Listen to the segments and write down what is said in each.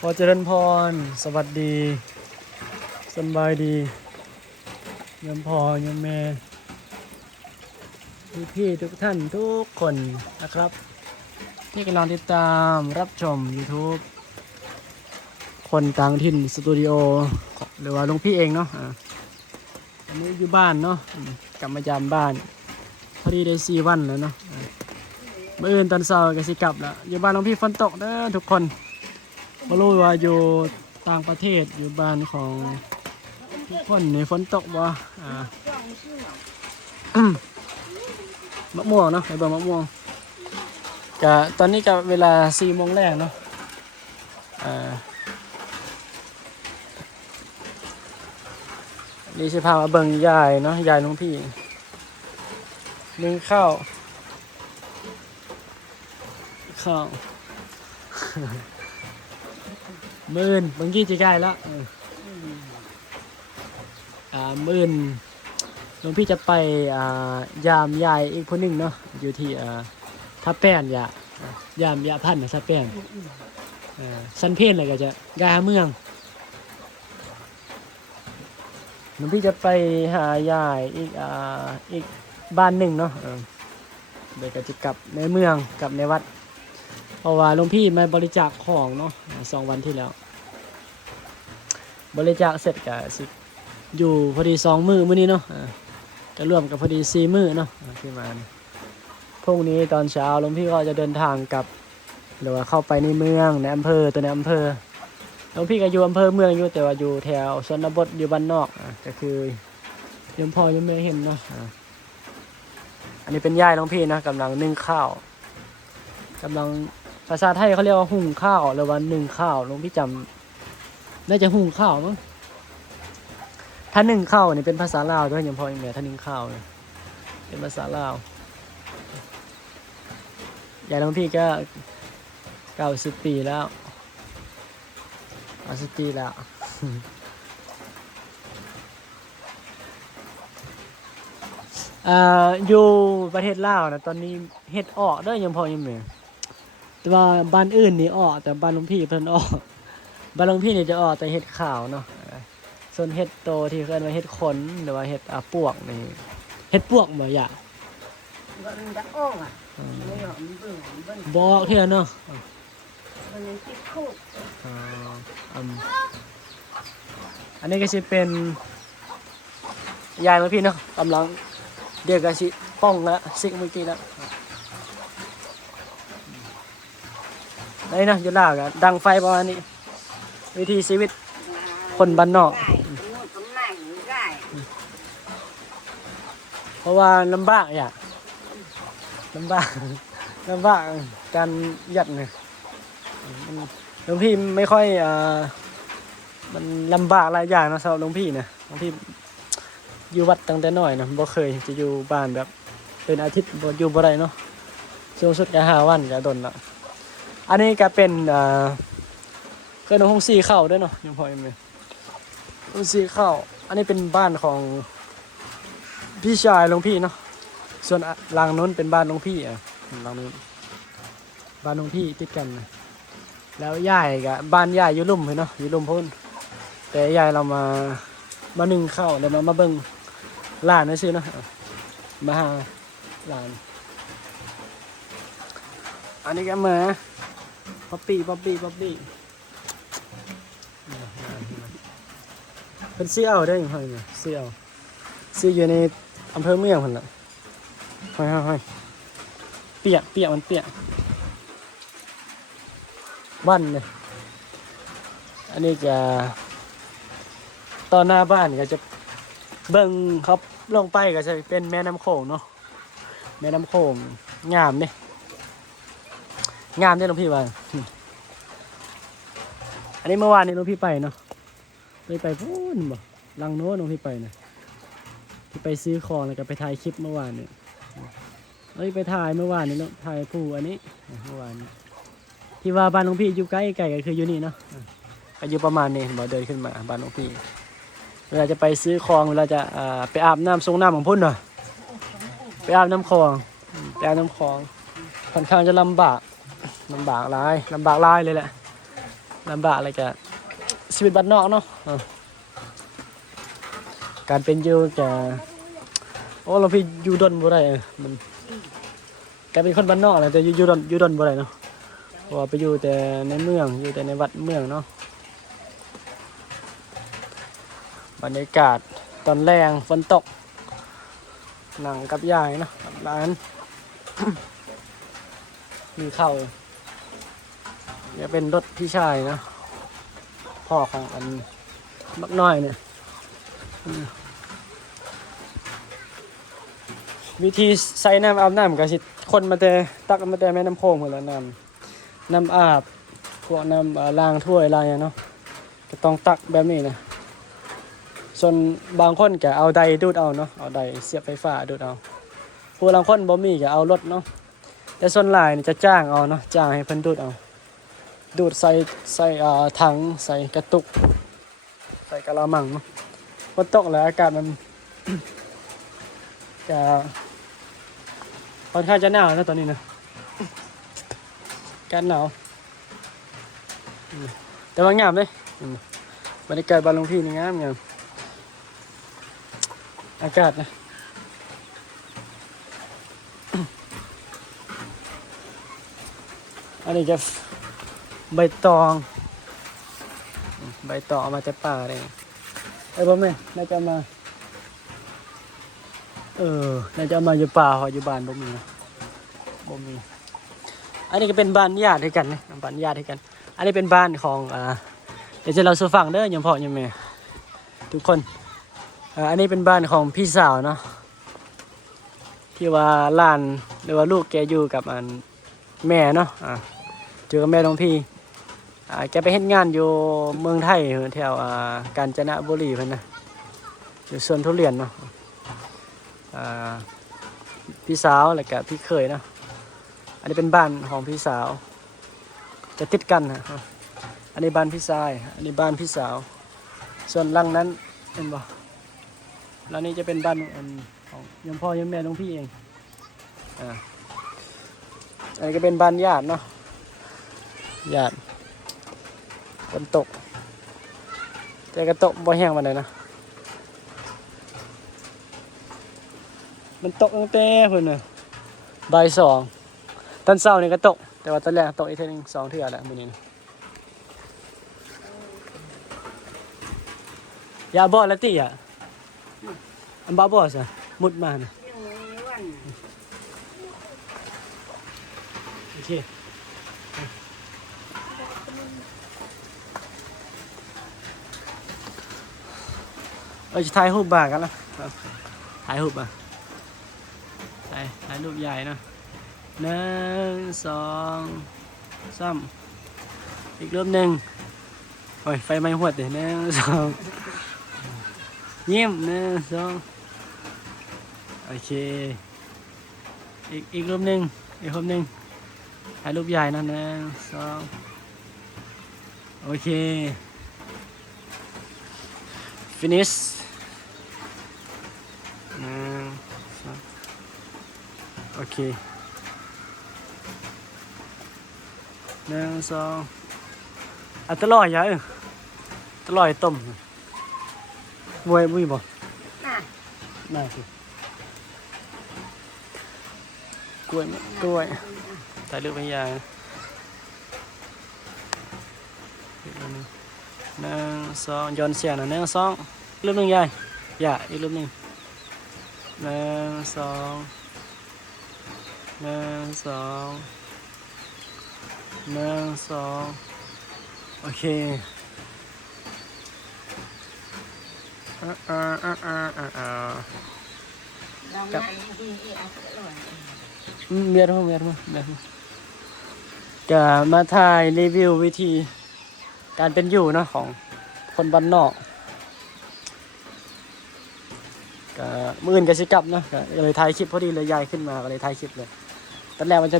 พอเจริญพรสวัสดีสบายดียมพ่อยมแม่พี่ทุกท่านทุกคนนะครับที่กำลังติดตามรับชม YouTube คนต่างถิ่นสตูดิโอหรือว่าหลวงพี่เองเนาะอันนี้อยู่บ้านเนาะกลับมาจามบ้านพอดีได้4 วันแล้วเนาะเมื่ออื่นตอนเช้าก็สิกลับแล้วอยู่บ้านหลวงพี่ฝนตกเด้อทุกคนไม่รู้ว่าอยู่ต่างประเทศอยู่บ้านของทุกคนในฝนตกบ่มะม่วงเนาะไปเบิ่งมะม่วงกะตอนนี้กับเวลา4 โมงแรกเนาะนี่สิพามาเบิ่งยายเนาะยายหลวงพี่นึ่งข้าวมื่นบางทีจะใกล้แล้วมื่นหลวงพี่จะไปยามยายอีกคนหนึ่งเนาะอยู่ที่ทับแป้นยามยาพันธุ์ทับแป้นสันเพนอะไรก็จะกาเมืองหลวงพี่จะไปหายายอีกบ้านหนึ่งเนาะเดี๋ยวก็จะกลับในเมืองกลับในวัดเพราะว่าหลวงพี่มาบริจาคของเนาะ2 วันที่แล้วบริจาคเสร็จก็สิอยู่พอดี2 มื้อนี้เนาะจะรวมกับพอดี4 มื้อเนาะที่มาพรุ่งนี้ตอนเช้าหลวงพี่ก็จะเดินทางกลับหรือว่าเข้าไปในเมืองในอำเภอตัวในอำเภอหลวงพี่ก็อยู่อำเภอเมืองอยู่แต่ว่าอยู่แถวชนบทอยู่บ้านนอกก็คือยมพ่อยมแม่เห็นเนาะอันนี้เป็นยายหลวงพี่นะกำลังนึ่งข้าวกำลังภาษาไทยเขาเรียกว่าหุงข้าวหรือว่านึ่งข้าวหลวงพี่จำน่าจะหุงข้าวมั้งถ้านึ่งข้าวนี่เป็นภาษาลาวด้วยยมพ่อยมแม่ถ้านึ่งข้าวเป็นภาษาลาวยายหลวงพี่ก็90 ปีแล้ว90 ปีแล้วอยู่ประเทศลาวนะตอนนี้เฮ็ดออกได้ยังพอยังเหมือนแต่ว่าบ้านอื่นนี่ออกแต่บ้านหลวงพี่เพิ่นออกบ้านหลวงพี่นี่จะออกแต่เฮ็ดขาวเนาะส่วนเฮ็ดโตที่เอิ้นว่าเฮ็ดขนหรือว่าเฮ็ดปวกนี่เฮ็ดปวกบ่อยากบอกเท่าเนาะอันนี้ก็สิเป็นยายหลวงพี่เนาะกำลังเดี๋ยวก็สิป้องแล้วซิกเมื่อกี้แล้วนี่นะอยู่ลาวก็ดังไฟประมาณนี้วิถีชีวิตคนบ้านนอกเพราะว่าลำบากลำบากการยัดเนี่ยหลวงพี่ไม่ค่อยมันลำบากหลายอย่างนะสำหรับหลวงพี่นะหลวงพี่อยู่วัดตั้งแต่น้อยนะบ่เคยจะอยู่บ้านแบบเป็นอาทิตย์บ่อยู่บ่ได้เนาะสูงสุดก็5 วันก็ดนละอันนี้ก็เป็นก็น้องห้อง4เข้าด้วยเนาะยังพอยังไงห้อง4เข้าอันนี้เป็นบ้านของพี่ชายหลวงพี่เนาะส่วนหลังนู้นเป็นบ้านหลวงพี่หลังนู้นบ้านหลวงพี่ติดกันนะแล้วยายกับบ้านยายอยู่ลุ่มเนาะอยู่ลุ่มพ้นแต่ยายเรามานึ่งข้าวเดี๋ยวมาเบิ่งหลานนะสิเนาะมาหาหลานอันนี้ก็มาป๊อปปี้เป็นซื้อเอาได้ยังไงเนี่ยซื้ออยู่ในอำเภอเมืองคนละห้อยเปียกมันเปียกบ้านเลยอันนี้จะตอนหน้าบ้านก็จะเบิ่งครับลงไปก็จะเป็นแม่น้ำโขงเนาะแม่น้ำโขงงามเนี่ยหลวงพี่ว่าอันนี้เมื่อวานนี้หลวงพี่ไปเนาะไปพูนบ่ลังโน้หลวงพี่ไปนะที่ไปซื้อของแล้วก็ไปถ่ายคลิปเมื่อวานเนี่ยไปถ่ายเมื่อวานนี้เนาะถ่ายผู้อันนี้เมื่อวานที่ว่าบ้านหลวงพี่อยู่ใกล้ก็คืออยู่นี่เนาะก็อยู่ประมาณนี้บ่เดินขึ้นมาบ้านหลวงพี่เวลาจะไปซื้อของเวลาจะไปอาบน้ำทรงน้ำของพุ่นเนาะไปอาบน้ำคลองค่อนข้างจะลำบากหลายเลยแหละ ลำบากอะไรกะชีวิตบ้านนอกเนาะการเป็นอยู่กะโอ้เราพี่อยู่ดนบ่ได้มันแกเป็นคนบ้านนอกแหละแต่อยู่ดนบ่ได้เนาะเพราะว่าไปอยู่แต่ในเมืองอยู่แต่ในวัดเมืองเนาะบรรยากาศตอนแรงฝนตกหนังกับยายเนาะกับร้าน มีเข้าเนี่ยเป็นรถพี่ชายนะพ่อของอันบักน้อยเนี่ยวิธีใส่น้ำอาบน้ำก็สิคนมาแต่ตักมาแต่แม่น้ำโขงหมดแล้วน้ำอาบพวกน้ำล้างถ้วยอะไรเนาะก็ต้องตักแบบนี้นะส่วนบางคนก็เอาไดดูดเอาเนาะเอาไดเสียบไฟฟ้าดูดเอาผู้บางคนบ่มีก็เอารถเนาะแต่ส่วนหลายนี่จะจ้างเอาเนาะจ้างให้เพิ่นดูดเอาดูดใส่ถังใส่กระตุกใส่กะละมังเนาะฝนตกแล้วอากาศมัน จะค่อนข้างจะหนาวนะตอนนี้นะอากาศหนาวแต่ว่างามเลยบรรยากาศบ้านหลวงพี่นี่งามอากาศนะอันนี้จะใบตองเอามาจากป่าเลยบ่แม่น่าจะมาน่าจะมาอยู่ป่าอยู่บ้านบ่มีนะบ่มีอันนี้ก็เป็นบ้านญาติด้วยกันนะบ้านญาติด้วยกันอันนี้เป็นบ้านของเดี๋ยวจะเราสู่ฟังเด้อยมพ่อยมแม่ทุกคนอันนี้เป็นบ้านของพี่สาวเนาะที่ว่าหลานหรือว่าลูกแกอยู่กับแม่เนาะอยู่กับแม่หลวงพี่แกไปเฮ็ดงานอยู่เมืองไทยแถวกาญจนบุรีเพิ่นนะอยู่สวนทุเรียนเนาะพี่สาวแล้วก็พี่เขยเนาะอันนี้เป็นบ้านของพี่สาวจะติดกันนะอันนี้บ้านพี่ชายอันนี้บ้านพี่สาวส่วนหลังนั้นเห็นบ่หลังนี้จะเป็นบ้านของยมพ่อยมแม่หลวงพี่เองอันนี้ก็เป็นบ้านญาติเนาะญาติฝนตกแต่ก็ตกบ่แห้งปานใดนะมันตกตั้งแต่เพิ่นน่ะบ่าย2ตอนเช้านี่ก็ตกแต่ว่าตอนแรกตกอีกเทื่อนึง2เทื่อแล้วมื้อนี้นะยาบ่ละติอันบ่บ่ซะมุดมาน่ะโอเคจะถ่ายรูปบ่ากันละถ่ายรูปบ่าถ่ายรูปใหญ่นะ1 2 3อีกรูปหนึ่งโอ้ยไฟไหม้หวดเลย1 2ยิ้ม1 2โอเคอีกรูปหนึ่งถ่ายรูปใหญ่นะ1 2โอเค finish โอเค1 2ตะลอยยะตะลอยต้มมวยมุ้ยบ่น่าสิกล้วยถ่ายรูปให้ยาย1 2ย้อนเสียงนะ1 2รูปหนึ่งยายอีกรูปหนึ่ง1 2 โอเคกับเมียร์จะมาถ่ายรีวิววิธีการเป็นอยู่เนาะของคนบ้านนอกก็มื้ออื่นก็สิกลับเนาะก็เลยถ่ายคลิปพอดีเลยยายขึ้นมาก็เลยถ่ายคลิปเลยตอนแรกมันจะ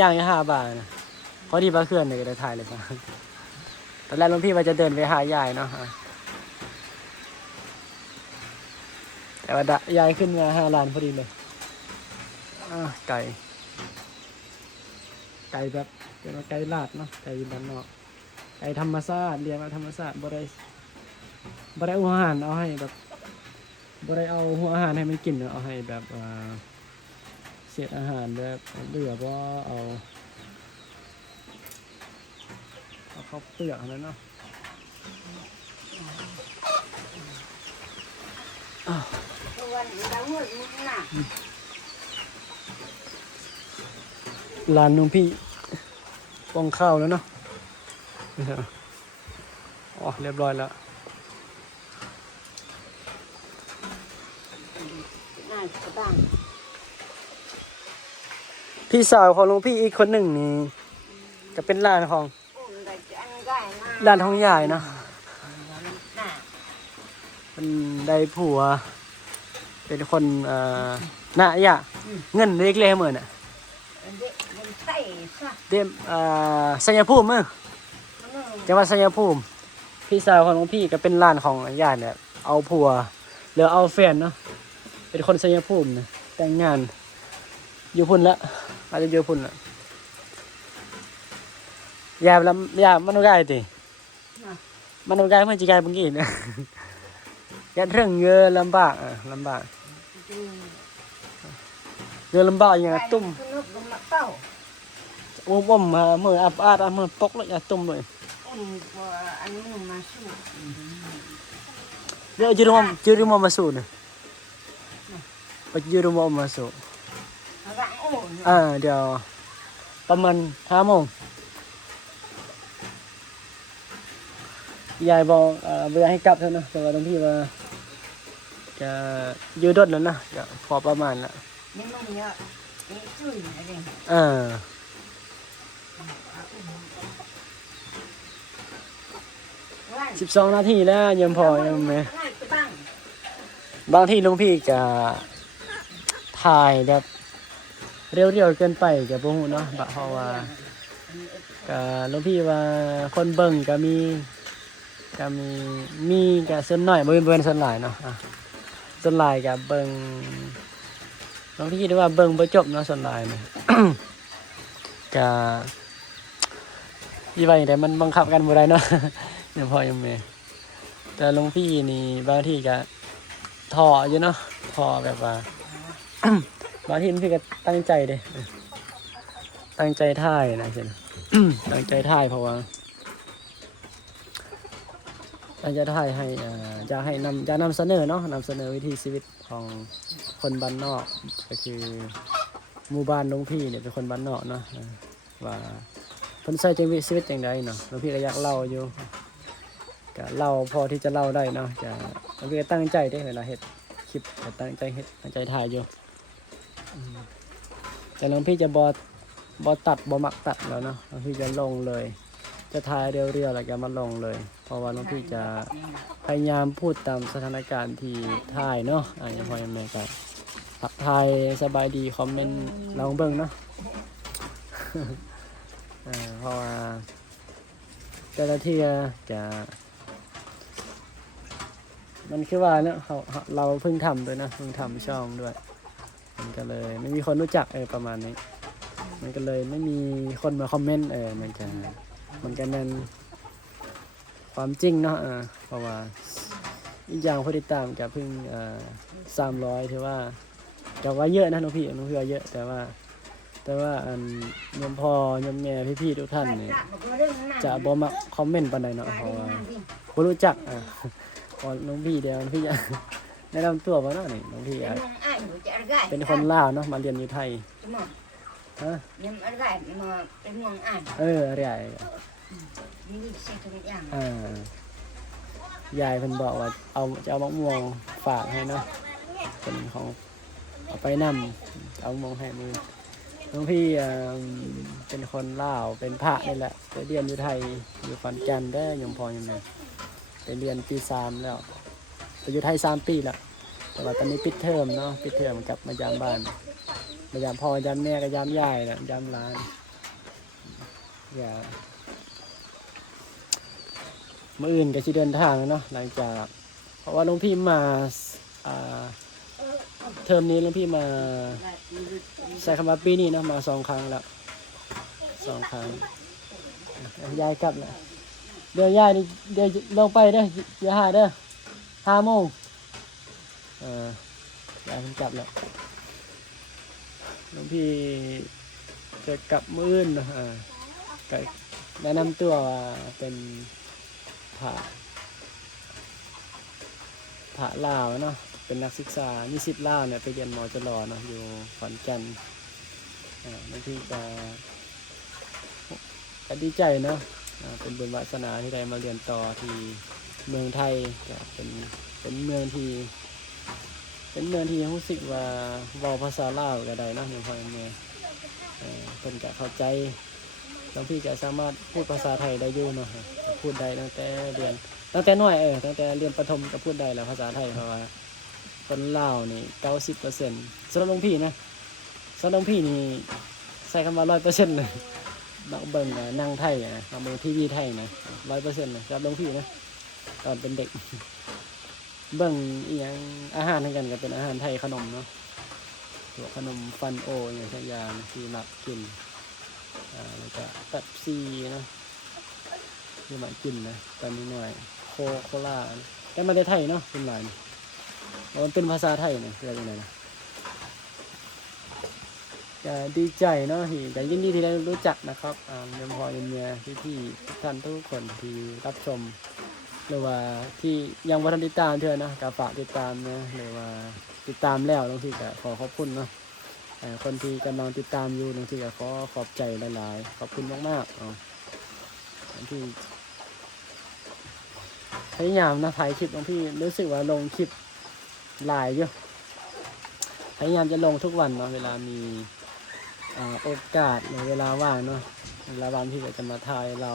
ย่าง5 บาทนะพอดีบ้าเคลื่อนเลยก็เลยถ่ายเลยครับตอนแรกหลวงพี่ว่าจะเดินไปหายายเนาะแต่ว่ายายขึ้นมา5 ล้านพอดีเลยไก่ ไก่แบบเป็นว่าไก่ลาดเนาะไก่บ้านนอกไก่ธรรมชาติเลี้ยงแบบธรรมชาติบ่ได้เอาอาหารเอาให้แบบบ่ได้เอาหัวอาหารให้มันกินเนาะเอาให้แบบเศษอาหารแบบเหลือบ่เอาข้าวเปลือกนั่นเนาะร้านนุ่งพี่ปองข้าวแล้วเนาะอ๋อเรียบร้อยแล้วพี่สาวของหลวงพี่อีกคนหนึ่งนี่จะเป็นร้านของใหญ่เนาะเป็นได้ผัวเป็นคนน่ะอย่าเงินเล็กๆเหมือนน่ะเดมสัญญาภูมิมั้งจังหวัดสัญญาภูมิพี่สาวของหลวงพี่ก็เป็นร้านของญาติเนี่ยเอาผัวหรือเอาแฟนเนาะเป็นคนสัญญาภูมินะแต่งงานอยู่พุ่นละอาจจะอยู่พุ่นละยามันก็ได้ติมันก็ได้เมื่อจีกายบางทีนะยันเรื่องเงินลำบากลำบากเงินลำบากอย่างตุ้มอุ้มมาเมื่ออาดเมื่อปกแล้วอย่าตุ้มเลยเดี๋ยวจะrumah masuk nihจะrumah masuk เดี๋ยวประมาณ5 โมงยายบอกเวลาให้กลับเท่านะแต่ว่าตรงที่ว่าจะยืดดแล้วนะจะพอประมาณละ12 นาทีแล้วยังพอยังไหมบางที่ลุงพี่จะถ่ายแบบเร็วๆเกินไปกับพวกเนาะเพราะว่าลุงพี่ว่าคนเบิ่งก็มีกับส่วนหน่อยบ่เป็นส่วนหลายเนาะส่วนหลายกับเบิ่งลุงพี่คิดว่าเบิ่งบ่จบเนาะส่วนหลายนี่ ก็อีไว้แต่มันบังคับกันบ่ได้เนาะ ยังพอยังมีแต่ลุงพี่นี่บางทีก็ท้ออยู่เนาะท้อแบบว่า บางทีลุงพี่ก็ตั้งใจเด้ตั้งใจถ่ายนะเช่น ตั้งใจถ่ายเพราะว่าตั้งใจถ่ายให้จะนำเสนอเนาะนำเสนอวิถีชีวิตของคนบ้านนอกก็คือหมู่บ้านลุงพี่เนี่ยเป็นคนบ้านนอกเนาะว่าเพิ่นใช้ชีวิตอย่างไรเนาะลุงพี่ก็อยากเล่าอยู่ก็เล่าพอที่จะเล่าได้เนาะจะลุงพี่ก็ตั้งใจได้เวลาเฮ็ดคลิปก็ตั้งใจถ่ายอยู่แต่ลุงพี่จะบ่ตัดบ่มักตัดแล้วเนาะลุงพี่จะลงเลยจะถ่ายเรียวๆแล้วก็มาลงเลยเพราะว่าลุงพี่จะพยายามพูดตามสถานการณ์ที่ถ่ายเนาะอย่างพอยังไงก็ทักทายสบายดีคอมเมนต์ลองเบิ่งเนาะ เพราะว่าแต่ละที่จะมันคือว่าเนี่ยเราเพิ่งทำด้วยนะเพิ่งทำช่องด้วยมันก็เลยไม่มีคนรู้จักประมาณนี้มันก็เลยไม่มีคนมาคอมเมนต์มันก็เป็นความจริงเนาะเพราะว่าอีกอย่างผู้ติดตามกับเพิ่ง300ถือว่าจะว่าเยอะนะน้องพี่ว่าเยอะแต่ว่าโยมพ่อโยมแม่พี่ๆทุกท่านเนี่ยจะบ่มาคอมเมนต์ปานใดเนาะเพราะว่าบ่รู้จักพอน้องพี่เดี๋ยวน้องพี่จะแนะนำตัวบ่เนาะนี่น้องพี่เป็นคนลาวเนาะมาเรียนอยู่ไทยฮะอะไรยายเพิ่นบอกว่าจะเอามะม่วงฝากให้เนาะเป็นของเอาไปนำเอามะม่วงให้มือน้องพี่เป็นคนลาวเป็นพระนี่แหละไปเรียนอยู่ไทยอยู่ขอนแก่นได้ยมพอยังไงไปเรียนปี3แล้วไปอยู่ไทย3 ปีแล้วแต่ว่าตอนนี้ปิดเทอมเนาะปิดเทอมกลับมายามบ้านมายามพ่อยามแม่กับยามยายนะยามร้านอย่ามื้ออื่นก็สิเดินทางเนาะหลังจากเพราะว่าหลวงพี่มาเทอมนี้หลวงพี่มาใช้คำว่าปีนี้เนาะมา2 ครั้งแล้ว 2 ครั้งยายกลับแล้วเดี๋ยวยายนี่เดี๋ยวลงไปเด้ออย่าหาเด้อ5 โมงยายเพิ่งกลับแล้วหลวงพี่จะกลับมื้ออื่นเนาะก็แนะนำตัวว่าเป็นพระลาวเนาะเป็นนักศึกษานิสิตลาวเนี่ยไปเรียนมจรเนาะอยู่ขอนแก่นหลวงพี่ก็ดีใจเนาะเป็นบุญวาสนาที่ได้มาเรียนต่อที่เมืองไทยก็เป็นเมืองที่รู้สึกว่าเว้าภาษาลาวก็ได้เนาะในพ่อแม่เพิ่นก็เข้าใจหลวงพี่ก็สามารถพูดภาษาไทยได้อยู่เนาะพูดได้ตั้งแต่เรียนตั้งแต่น้อยตั้งแต่เรียนประถมก็พูดได้แล้วภาษาไทยเพราะว่าคนลาวนี่ 90% สำหรับหลวงพี่นะสำหรับหลวงพี่นี่ใช้คำว่า 100% เลยนักเบิ่งนั่งไทยนะเบิ่งทีวีไทยนะ 100% เลยสำหรับหลวงพี่นะตอนเป็นเด็กเบิ่งอีหยังอาหารทั้งกันก็เป็นอาหารไทยขนมเนาะตัวขนมฟันโออย่างทุกอย่างที่มักกินแล้วก็เป๊ปซี่เนาะที่มักกินนะตอนนี้หน่อยโคลาแต่มาได้ไทยเนาะเป็นหลายมันเป็นภาษาไทยเนี่ยเรียกยังไงนะก็ดีใจเนาะที่แต่ยินดีที่ได้รู้จักนะครับยมพอเมียพี่ทุกท่านทุกคนที่รับชมหรือว่าที่ยังบ่ทันติดตามเทื่อนะก็ฝากติดตามนะหรือว่าติดตามแล้วบางทีก็ขอขอบคุณเนาะคนที่กำลังติดตามอยู่บางทีก็ขอบใจหลายๆขอบคุณมากๆที่พยายามนะถ่ายคลิปบางทีรู้สึกว่าลงคลิปหลายเยอะพยายามจะลงทุกวันเนาะเวลามีโอกาสในเวลาว่างเนาะเวลาว่างที่จะมาถ่ายเรา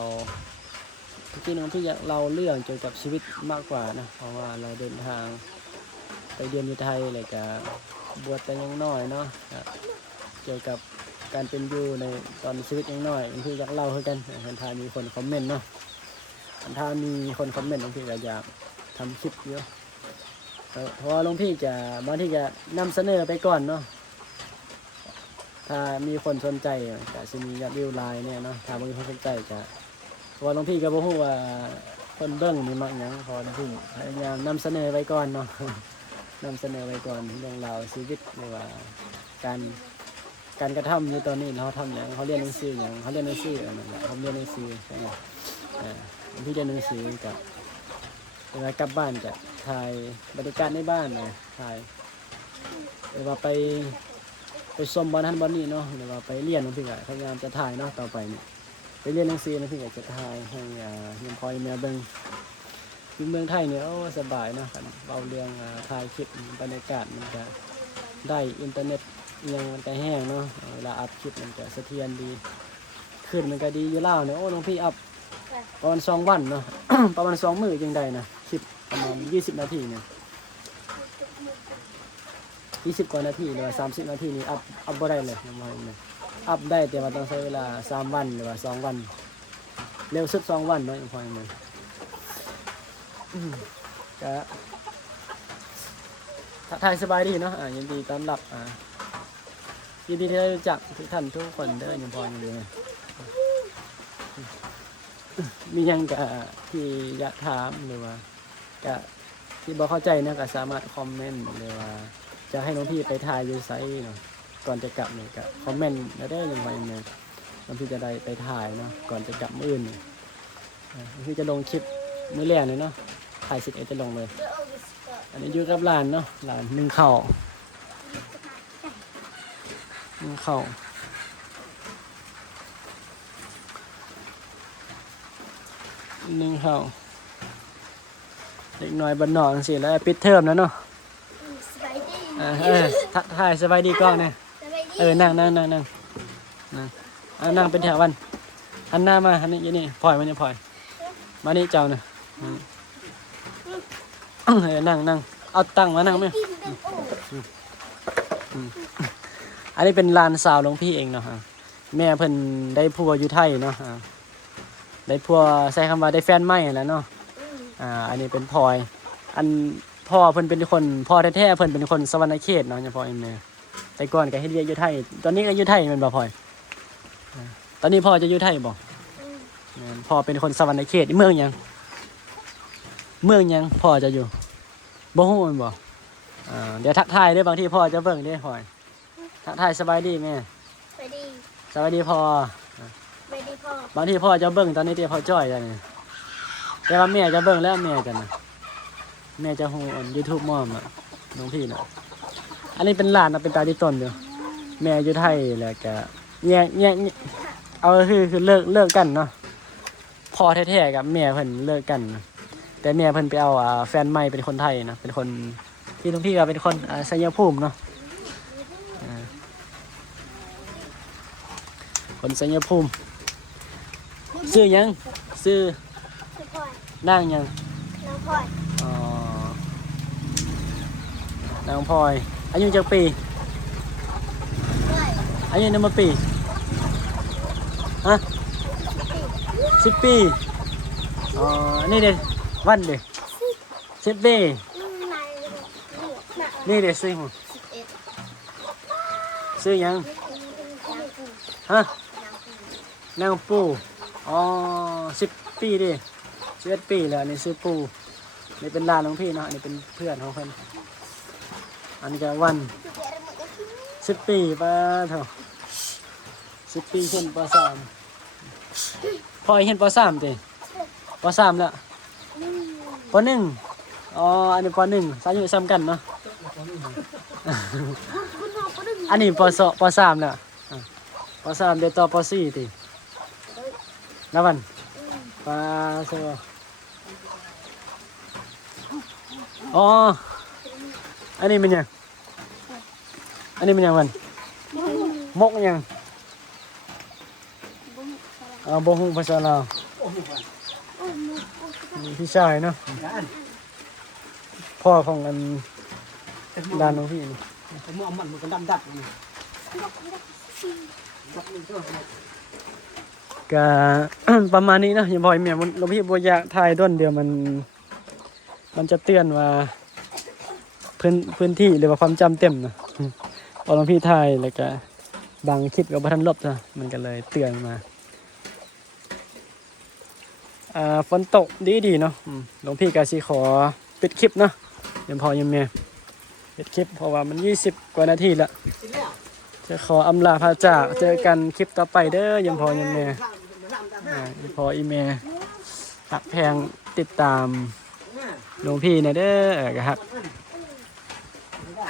ที่น้องที่อยากเล่าเรื่องเกี่ยวกับชีวิตมากกว่านะเพราะว่าเราเดินทางไปเรียนอยู่ไทยเลยกับบวชแต่ยังน้อยเนาะเกี่ยวกับการเป็นอยู่ในตอนชีวิตยังน้อยบางทีอยากเล่าให้กันถ้ามีคนคอมเมนต์เนาะถ้ามีคนคอมเมนต์บางทีก็อยากทำคลิปเยอะเพราะหลวงพี่จะบางทีจะนำเสนอไปก่อนเนาะถ้ามีคนสนใจก็จะมียอดวิวไลน์เนี่ยเนาะถ้าบางคนสนใจจะเพราะหลวงพี่ก็บ่ฮู้ว่าคนเบิ่งนี่มักหยังพอหลวงพี่พยายามนำเสนอไว้ก่อนเนาะนำเสนอไว้ก่อนเรื่องราวชีวิตหรือว่าการกระทำในตอนนี้เขาทำอย่างเขาเรียนหนังสืออย่างเขาเรียนหนังสืออะไรนั่นแหละเขาเรียนหนังสือใช่ไหมพี่เรียนหนังสือกับเวลากลับบ้านกับถ่ายบรรยากาศในบ้านเลยถ่ายหรือว่าไปชมบอลทันบอลนี่เนาะหรือว่าไปเรียนน้องพี่ก็พยายามจะถ่ายเนาะต่อไปเนี่ยไปเรียนหนังสือน้องพี่ก็จะถ่ายให้ยังพอยแม่เบิ่งอยู่เมืองไทยเนี่ยโอ้สบายเนาะเอาเรื่องถ่ายคลิปบรรยากาศมันจะได้อินเทอร์เน็ตยังมันจะแห้งเนาะเวลาอัพคลิปมันจะเสถียรดีขึ้นมันก็ดีอยู่แล้วเนี่ยโอ้น้องพี่อัพประมาณ2 วันเนาะ ประมาณ2 มื้อจังได้นะคลิปประมาณ20 นาทีเนี่ย20 กว่านาทีหรือว่า30 นาทีนี่อัพบ่ได้เลยน้องเนี่ยอัพได้แต่ว่าต้องใช้เวลา3 วันหรือว่า2 วันเร็วสุด2 วันเนาะพอมันก็ทักทายสบายดีเนาะยินดีต้อนรับยินดีที่ได้รู้จักทุกท่านทุกคนเด้อยังพออยู่เลยมียังกะที่อยากถามหรือว่ากะที่บ่เข้าใจนะก็สามารถคอมเมนต์หรือว่าจะให้น้องพี่ไปถ่ายอยู่ไซต์เนาะก่อนจะกลับเนี่ยก็คอมเมนต์ได้ยังไงเนี่ยน้องพี่จะได้ไปถ่ายเนาะก่อนจะกลับมื้ออื่นน้องพี่จะลงคลิปมื้อแรกเลยเนาะถ่ายเสร็จจะลงเลยอันนี้อยู่กับหลานเนาะหลานนึ่งข้าวนึ่งข้าวเด็กน้อยบ้านนอกสิแล้วปิดเทอมแล้วเนาะสบายดีถ่ายสบายดีกล้องเนี่ยนั่งนั่งเป็นแถววันหันหน้ามาหันนี้ยี่นี่พลอยมันนี่พลอยมานี่เจ้าเนี่ยนั่งเอาตั้งมานั่งไหมอันนี้เป็นลานสาวหลวงพี่เองเนาะแม่เพิ่นได้ผัวอยู่ไทยเนาะได้ผัวใช้คำว่าได้แฟนใหม่แล้วเนาะอันนี้เป็นพลอยอันพ่อเพิ่นเป็นคนพ่อแท้ๆเพิ่นเป็นคนสวรรณเขตเนาะเฉพาะเองเนี่ยแต่ก่อนก็เฮ็ดเวียกอยู่ไทยตอนนี้ก็อยู่ไทยแม่นบ่พลอย ตอนนี้พ่อจะอยู่ไทยบ่ อืม แม่นพ่อเป็นคนสวรรค์เขตเมืองหยังเมืองหยังพ่อจะอยู่บ่ฮู้แม่นบ่เดี๋ยวทักทายเด้อบางทีพ่อจะเบิ่งเด้พ่อยทักทายสบายดีแม่ ไปดี สบายดีพ่อ ไปดีพ่อบ างทีพ่อจะเบิ่งตอนนี้ที่พ่อจ้อยจังนี่แต่ว่าแม่จะเบิ่งแล้วแม่กันนะแม่จะฮู้อัน YouTube ม่อมอ่ะน้องพี่น่ะอันนี้เป็นหลานนะเป็นตาที่ต้นอยู่แม่อยู่ไทยแล้วก็แยกเอาคือเลิกกันเนาะพ่อแท้ๆกับแม่เพิ่นเลิกกัน แต่แม่เพิ่นไปเอาแฟนใหม่เป็นคนไทยนะเป็นคนที่น้องพี่ก็เป็นคนชัยภูมิเนาะคนชัยภูมิซื้อหยังซื้อ คือพ่อย นั่งหยัง น้องพ่อย อ๋อนางพลอยอายุจักปี ด้วย อายุนำมาปีฮะ10 ปีอ๋อนี่เด้วันเด้10 ปี นายน่ะ นี่เด้ซื้อหู 11 ซื้อหยัง นางปู ฮะนางปูอ๋อ10 ปีเด้11 ปีแล้วอันนี่ซื้อปูนี่เป็นหลานของพี่เนาะอันนี่เป็นเพื่อนของเพิ่นอันนี้ก็วัน10 ปีป้าเท่า10 ปีเห็นป.3 พอเห็นป.3ติป.3แล้วป.1อ๋ออันนี้ป.1อายุซ้ำกันเนาะ คุณน้องก็ได้ อันนี้ป.3แล้วป.3เดี๋ยวต่อป.4ตินะวันปาโซอ๋ออันนี้มันหยังอันนี้มันหยังวันมกหยังบ่ฮู้ภาษาลาวพี่ชายเนาะพ่อของอันด้านของพี่นี่ ผมเอามันก็ดำดับนี่ ก็ ประมาณนี้เนาะอย่าบ่อยแม่มันหลวงพี่บ่อยากถ่ายด้นเดียวมันจะเตือนว่าพื้นที่หรือว่าความจำเต็มนะพอหลวงพี่ถ่ายแล้วก็บางคลิปก็บ่ทันลบนะมันก็เลยเตือนมาฝนตกดีเนาะหลวงพี่ก็สิขอปิดคลิปเนาะยังพอยังแม่ปิดคลิปเพราะว่ามัน20 กว่านาทีแล้วจะขออำลาพระจากเจอกันคลิปต่อไปเด้อยังพอยังแม่ยังพออีแม่หักแพงติดตามหลวงพี่นะเด้อก็หั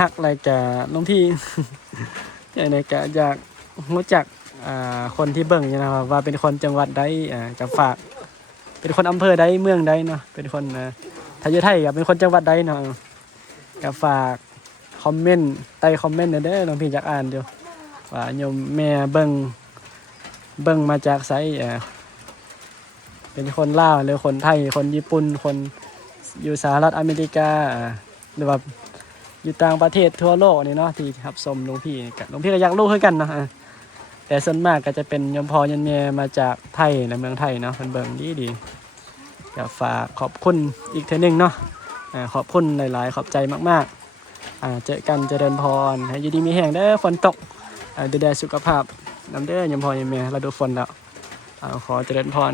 กอะไรกับหลวงพี่ อย่างไรก็อยากรู้จักคนที่เบิ่งนี่นะครับว่าเป็นคนจังหวัดใดจะฝากเป็นคนอำเภอใดเมืองใดเนาะเป็นคนถ้าอยู่ไทยก็เป็นคนจังหวัดใดเนาะก็ฝากคอมเมนต์ใต้คอมเมนต์เด้อหลวงพี่อยากอ่านอยู่ว่าโยมแม่เบิ่งมาจากไสเป็นคนลาวหรือคนไทยคนญี่ปุ่นคนอยู่สหรัฐอเมริกาหรือว่าอยู่ต่างประเทศทั่วโลกนี่เนาะที่รับชมหลวงพี่ก็อยากรู้คือกันเนาะแต่ส่วนมากก็จะเป็นโยมพ่อโยมแม่มาจากไทยในเมืองไทยเนาะเพิ่นเบิ่งดีอยากฝากขอบคุณอีกเทื่อนึงเนาะขอบคุณหลายๆขอบใจมากๆเจอกันเจริญพรให้อยู่ดีมีแห้งเด้อฝนตกดูแลสุขภาพนำเด้อโยมพ่อโยมแม่ฤดูฝนแล้วขอเจริญพร